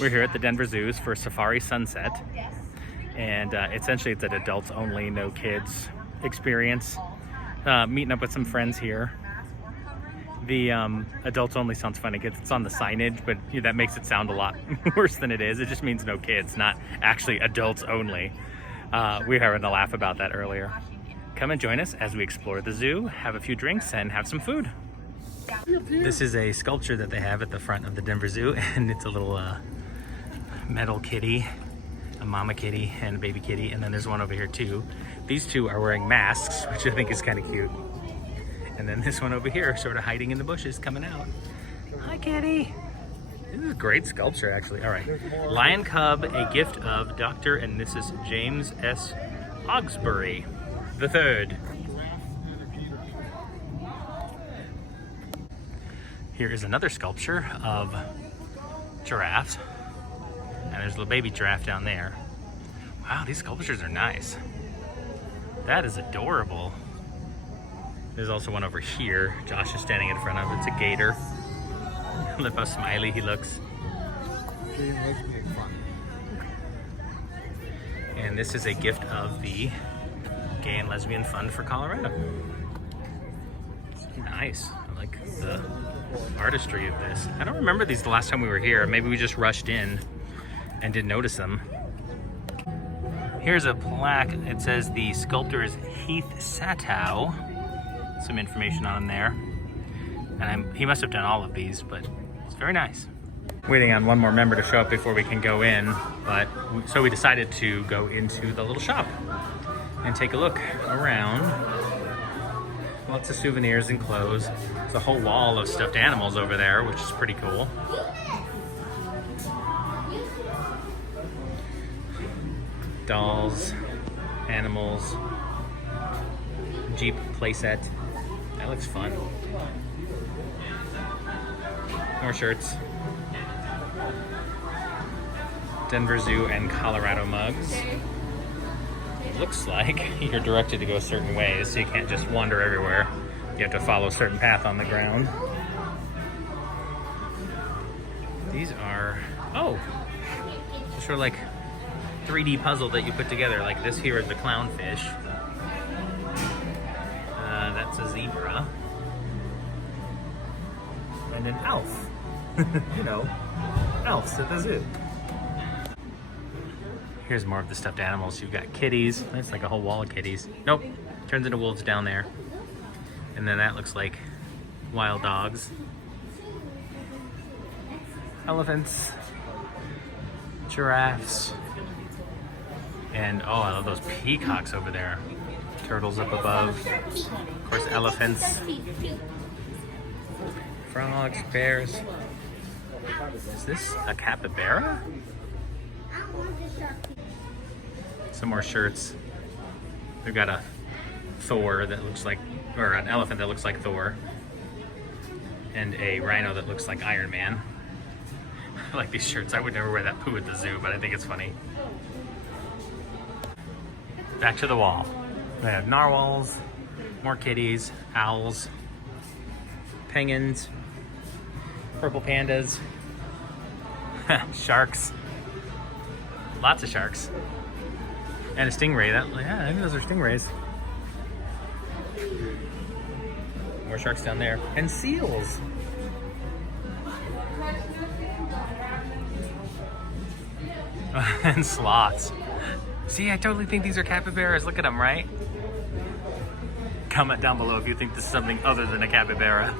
We're here at the Denver Zoos for Safari Sunset, and essentially it's an adults only, no kids experience. Meeting up with some friends here. The adults only sounds funny because it's on the signage, but that makes it sound a lot worse than it is. It just means no kids, not actually adults only. We were having a laugh about that earlier. Come and join us as we explore the zoo, have a few drinks, and have some food. This is a sculpture that they have at the front of the Denver Zoo, and it's a little metal kitty, a mama kitty, and a baby kitty, and then there's one over here too. These two are wearing masks, which I think is kind of cute. And then this one over here, sort of hiding in the bushes, coming out. Hi, kitty. This is a great sculpture, actually. All right. Lion Cub, a gift of Dr. and Mrs. James S. Hawkesbury III. Here is another sculpture of giraffes. And there's a little baby giraffe down there. Wow, these sculptures are nice. That is adorable. There's also one over here. Josh is standing in front of it. It's a gator. Look how smiley he looks. And this is a gift of the Gay and Lesbian Fund for Colorado. It's nice. I like the artistry of this. I don't remember these the last time we were here. Maybe we just rushed in and didn't notice them. Here's a plaque. It says the sculptor is Heath Satow. Some information on him there. And he must have done all of these, but it's very nice. Waiting on one more member to show up before we can go in, so we decided to go into the little shop and take a look around. Lots of souvenirs and clothes. There's a whole wall of stuffed animals over there, which is pretty cool. Dolls, animals, Jeep playset. That looks fun. More shirts. Denver Zoo and Colorado mugs. It looks like you're directed to go certain ways, so you can't just wander everywhere. You have to follow a certain path on the ground. These are, just sort of like 3D puzzle that you put together. Like this here is the clownfish. That's a zebra. And an elf. You know, elves at the zoo. Here's more of the stuffed animals. You've got kitties. That's like a whole wall of kitties. Nope, turns into wolves down there. And then that looks like wild dogs. Elephants. Giraffes. And oh, I love those peacocks over there. Turtles up above. Of course, elephants. Frogs, bears. Is this a capybara? Some more shirts. We've got a Thor that looks like, or an elephant that looks like Thor. And a rhino that looks like Iron Man. I like these shirts. I would never wear that poo at the zoo, but I think it's funny. Back to the wall. We have narwhals, more kitties, owls, penguins, purple pandas, sharks, lots of sharks, and a stingray. Yeah, I think those are stingrays. More sharks down there, and seals. And sloths. See, I totally think these are capybaras. Look at them, right? Comment down below if you think this is something other than a capybara.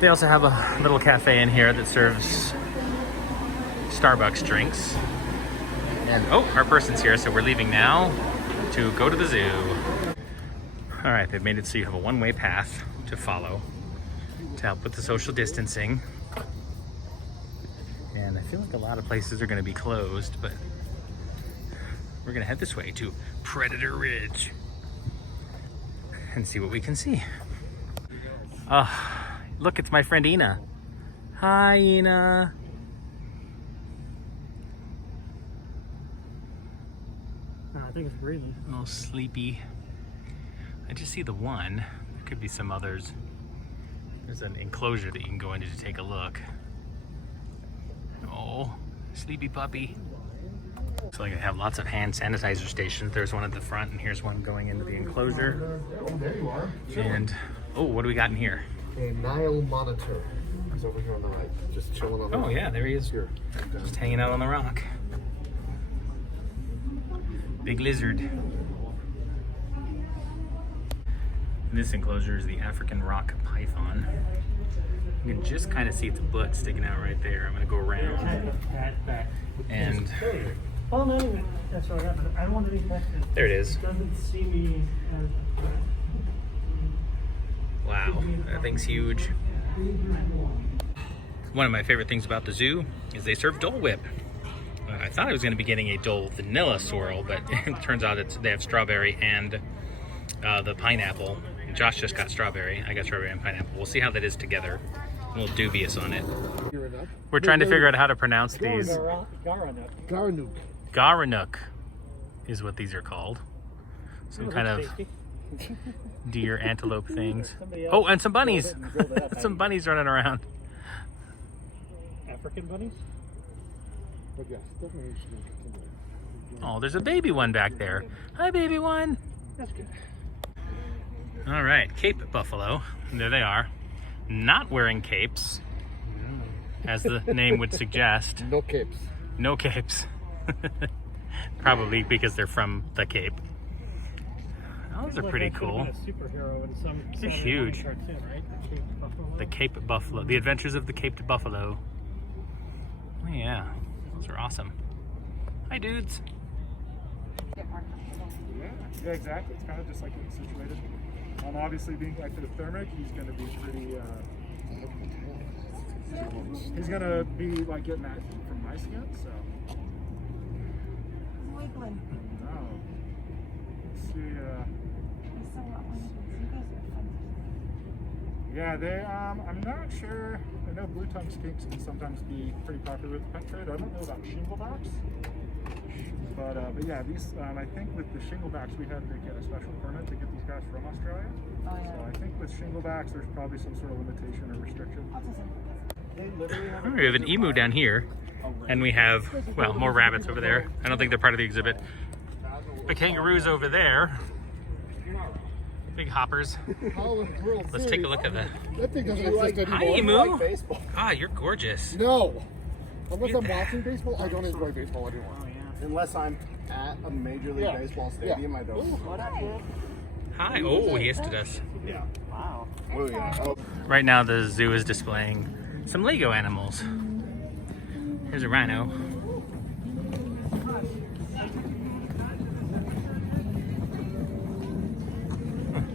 They also have a little cafe in here that serves Starbucks drinks. And oh, our person's here, so we're leaving now to go to the zoo. All right, they've made it so you have a one-way path to follow to help with the social distancing. And I feel like a lot of places are going to be closed, but we're going to head this way to Predator Ridge and see what we can see. Look, it's my friend Ina. Hi, Ina. I think it's breathing. A little sleepy. I just see the one. There could be some others. There's an enclosure that you can go into to take a look. Oh, Sleepy puppy. Looks like I have lots of hand sanitizer stations. There's one at the front, and here's one going into the enclosure. Oh, there you are. And, oh, what do we got in here? A Nile monitor. He's over here on the right, just chilling on the Oh, yeah, there he is. Here. Just hanging out on the rock. Big lizard. In this enclosure is the African rock python. You can just kind of see its butt sticking out right there. I'm gonna go around and Oh no, that's what I got. I don't want to be affected. there it is. It doesn't see me as. Wow, that thing's huge. One of my favorite things about the zoo is they serve Dole Whip. I thought I was going to be getting a Dole vanilla swirl, but it turns out they have strawberry and the pineapple. Josh just got strawberry. I got strawberry and pineapple. We'll see how that is together. I'm a little dubious on it. We're trying to figure out how to pronounce these. Garanuk. Garanuk is what these are called. Some kind of deer, antelope things. Oh, and some bunnies. Some bunnies running around. African bunnies? But yes, definitely interesting. Oh, there's a baby one back there. Hi, baby one. That's good. All right, Cape buffalo. There they are. Not wearing capes, as the name would suggest. No capes. No capes. Probably because they're from the Cape. Those are pretty cool. A superhero in some They're huge. cartoon, right? The Cape Buffalo. The Adventures of the Cape Buffalo. Oh, yeah, those are awesome. Hi, dudes. Yeah, exactly. It's kind of just like getting situated. Obviously, being ectothermic, he's going to be pretty. He's going to be like getting that heat from my skin. So. Wiggling. Oh. Let's see. So what ones you guys are fun. Yeah, they. I'm not sure. I know blue tongue skinks can sometimes be pretty popular with the pet trade. I don't know about shinglebacks. But yeah, these, I think with the shinglebacks, we had to get a special permit to get these guys from Australia. Oh, yeah. So I think with shinglebacks, there's probably some sort of limitation or restriction. We have an emu down here, and we have, well, more rabbits over there. I don't think they're part of the exhibit. The kangaroos over there. Big hoppers. Let's take a look at that. That thing doesn't exist anymore. Hi, emu. I like baseball. Ah, you're gorgeous. No. Unless Look I'm at watching baseball, I don't enjoy baseball anymore. Unless I'm at a Major League Baseball stadium, I don't. What up, dude? Hi. Oh, he hissed at us. Wow. Oh, yeah. Oh. Right now, the zoo is displaying some Lego animals. Here's a rhino.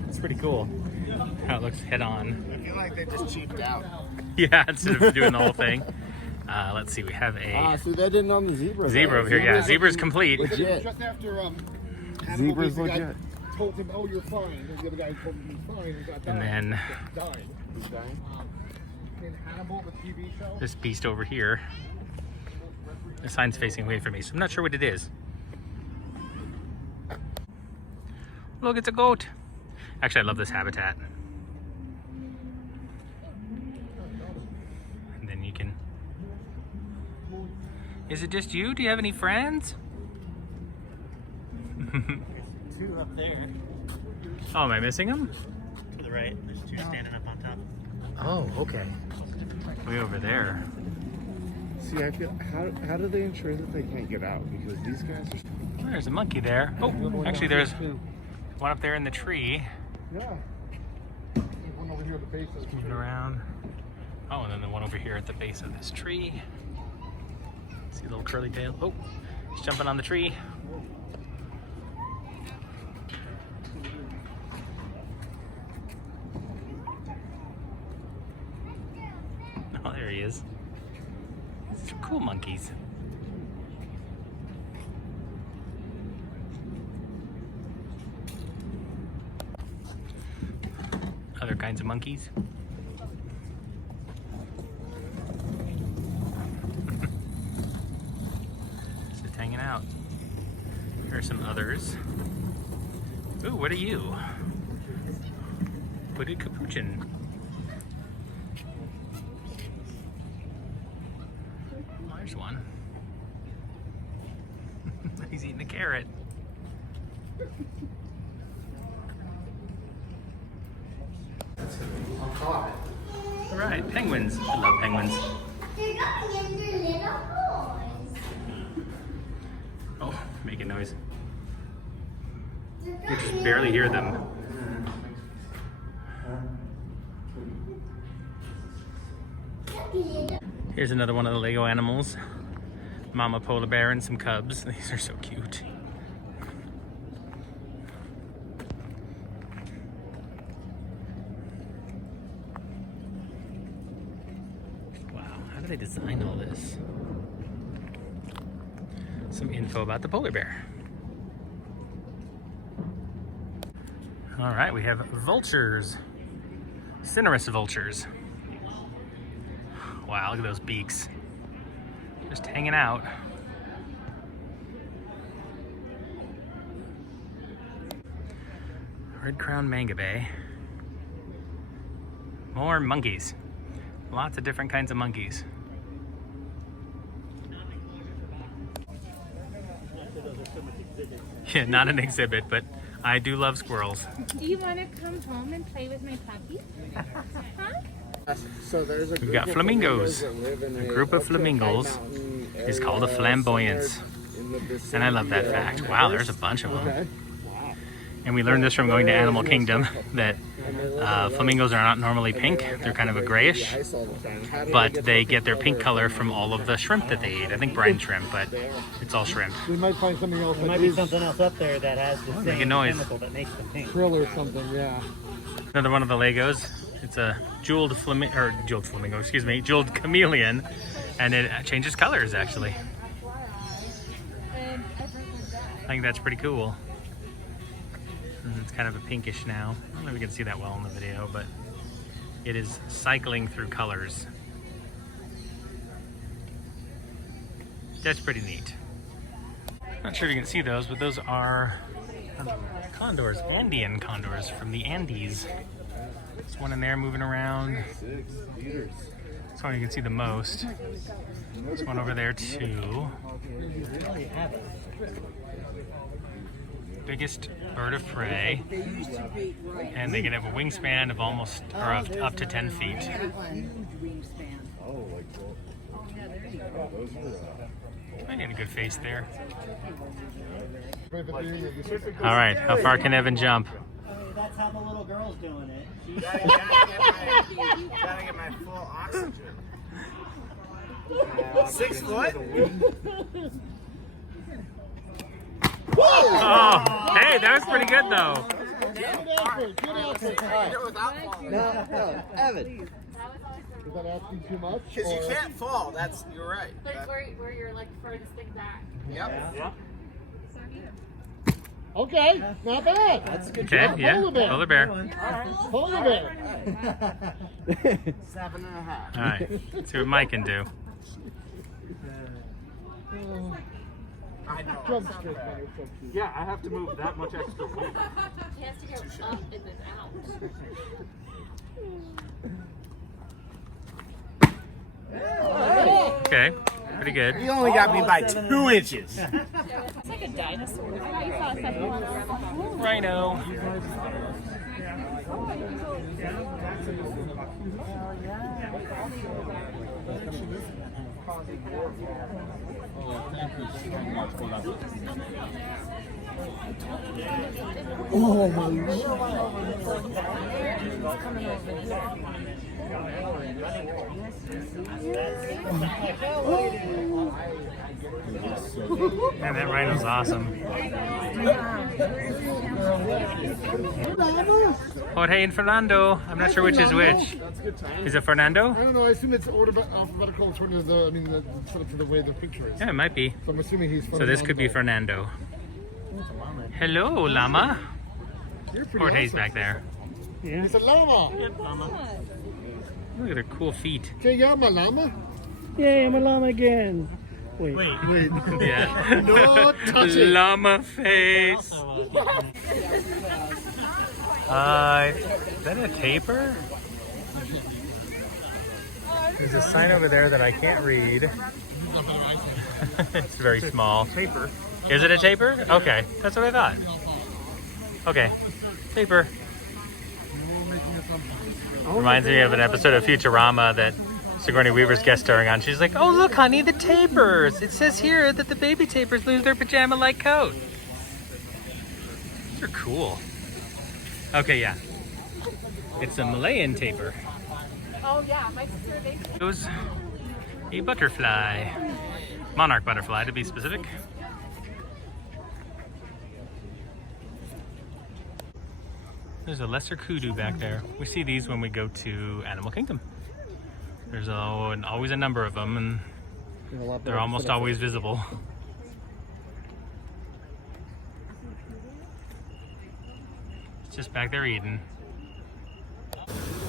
It's pretty cool how it looks head on. I feel like they just cheaped out. Yeah, instead of doing the whole thing. Let's see, we have a So they didn't on the zebra. zebra over here. Yeah, zebra's complete. Legit. Just after Zebra's the guy legit. told him, "Oh, you're fine," and the other guy told him he's fine, and got And then died. He's dying. In Hannibal, the TV show. this beast over here. The sign's facing away from me, so I'm not sure what it is. Look, it's a goat. Actually, I love this habitat. And then you can... Is it just you? Do you have any friends? Two up there. Oh, am I missing them? To the right. There's two standing up on top. Oh, okay. Way over there. See, I feel how do they ensure that they can't get out? Because these guys are. There's a monkey there. Oh, actually there's one up there in the tree. Yeah. There's one over here at the base of the Moving around. Oh, and then the one over here at the base of this tree. See the little curly tail? Oh, he's jumping on the tree. Oh, there he is. These are cool monkeys. Other kinds of monkeys. Just hanging out. Here are some others. Ooh, what are you? Hooded capuchin. There's one. He's eating a carrot. All right, penguins. I love penguins. Oh, making noise. You just barely hear them. Here's another one of the Lego animals. Mama polar bear and some cubs. These are so cute. Wow, how do they design all this? Some info about the polar bear. All right, we have vultures. Cinerus vultures. Wow, look at those beaks. Just hanging out. Red-crowned mangabe. More monkeys. Lots of different kinds of monkeys. Yeah, not an exhibit, but I do love squirrels. Do you want to come home and play with my puppy? Huh? So there's a We've got flamingos. that live in A group of flamingos is called a flamboyance. And I love that fact. Wow, there's a bunch of them. Okay. And we learned this from going to Animal Kingdom, that flamingos are not normally pink. They're kind of a grayish, but they get their pink color from all of the shrimp that they eat. I think brine shrimp, but it's all shrimp. We might find something else. There might be something else up there that has the Making same noise. chemical that makes them pink. Krill or something, yeah. Another one of the Legos. It's a jeweled chameleon, and it changes colors actually. I think that's pretty cool. And it's kind of a pinkish now. I don't know if you can see that well in the video, but it is cycling through colors. That's pretty neat. Not sure if you can see those, but those are condors, Andean condors from the Andes. There's one in there moving around. That's one you can see the most. There's one over there too. Biggest bird of prey, and they can have a wingspan of almost, or of up to 10 feet. I got a good face there. All right, how far can Evan jump? That's how the little girl's doing it. Gotta get my full oxygen. 6 foot? Oh, hey, that was pretty good though. No, Evan. Is that asking too much? Because you can't fall. You're right. But it's where you're like furthest thing back. Yep. Okay, not bad. That's good. Okay, yeah, polar bear. Polar bear. 7.5. All right, let's see what Mike can do. I know. Jump straight, buddy, so cute. Yeah, I have to move that much extra weight. He has to go up and then out. Okay, pretty good. You only got me by 2 inches. It's like a dinosaur. I saw something on the Rhino. Oh my Man, that rhino's awesome. Jorge and Fernando. I'm not sure which is which. Is it Fernando? I don't know. I assume it's alphabetical according to the way the picture is. Yeah, it might be. So I'm assuming he's. So this could be Fernando. Hello, llama. You're pretty Jorge's awesome. back there. It's a llama. Look at their cool feet. Que llama llama? Yay, I'm a llama again. Wait. Yeah. No touching. Llama face. Is that a tapir? There's a sign over there that I can't read. It's very small. Paper. Is it a tapir? Okay, that's what I thought. Okay, tapir. Reminds me of an episode of Futurama that Sigourney Weaver's guest starring on. She's like, oh look honey, the tapirs. It says here that the baby tapirs lose their pajama-like coat. These are cool. Okay, yeah. It's a Malayan tapir. Oh yeah, my sister, they It was a butterfly. Monarch butterfly to be specific. There's a lesser kudu back there. We see these when we go to Animal Kingdom. There's always a number of them, and they're almost always visible. It's just back there eating.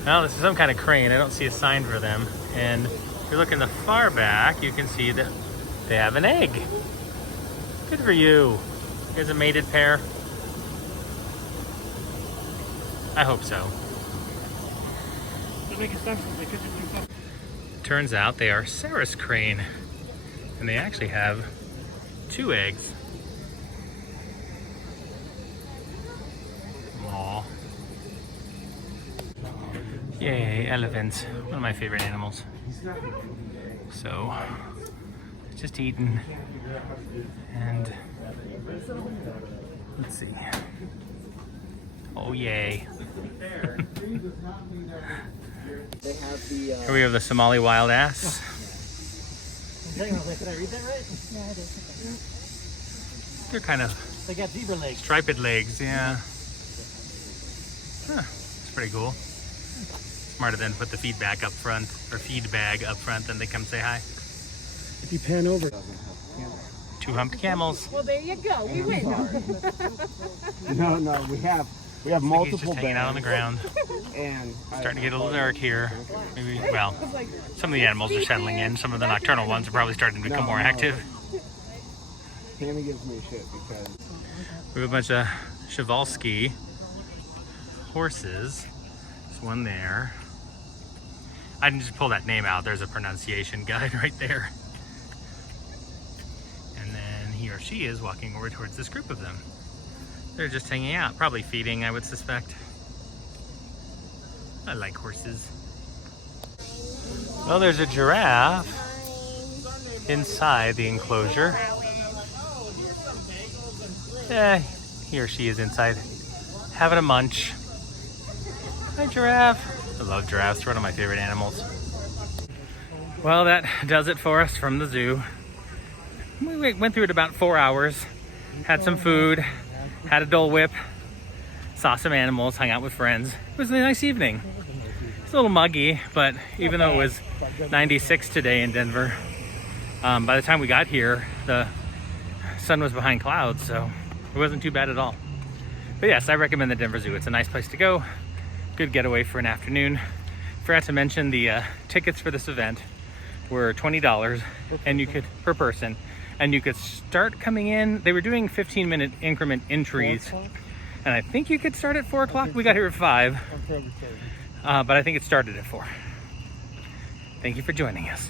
Well, this is some kind of crane. I don't see a sign for them. And if you look in the far back, you can see that they have an egg. Good for you. Here's a mated pair. I hope so. Turns out they are Sarus crane, and they actually have 2 eggs. Aww. Yay, elephants. One of my favorite animals. So, just eating. And let's see. Oh, yay. Here we have the Somali wild ass. Did I read that right? Yeah, it is. They're kind of They got zebra legs. striped legs, yeah. Huh, it's pretty cool. Smarter than put the feed bag up front, then they come say hi. If you pan over. 2 humped camels. Well, there you go. We win. No, we have He's multiple just hanging out on the ground. and Starting to get a little dark here. Maybe, well, some of the animals are settling in. Some of the nocturnal ones are probably starting to become more active. Tammy gives me shit because We have a bunch of Przewalski horses. There's one there. I didn't just pull that name out. There's a pronunciation guide right there. And then he or she is walking over towards this group of them. They're just hanging out, probably feeding, I would suspect. I like horses. Well, there's a giraffe inside the enclosure. He or she is inside having a munch. Hi, giraffe. I love giraffes. They're one of my favorite animals. Well, that does it for us from the zoo. We went through it about 4 hours, had some food, had a Dole Whip, saw some animals, hung out with friends. It was a nice evening. It's a little muggy, but even though it was 96 today in Denver, by the time we got here, the sun was behind clouds, so it wasn't too bad at all. But yes, I recommend the Denver Zoo. It's a nice place to go. Good getaway for an afternoon. Forgot to mention the tickets for this event were $20 and you could per person, and you could start coming in. They were doing 15-minute increment entries, and I think you could start at 4 o'clock. We got here at 5, but I think it started at 4. Thank you for joining us.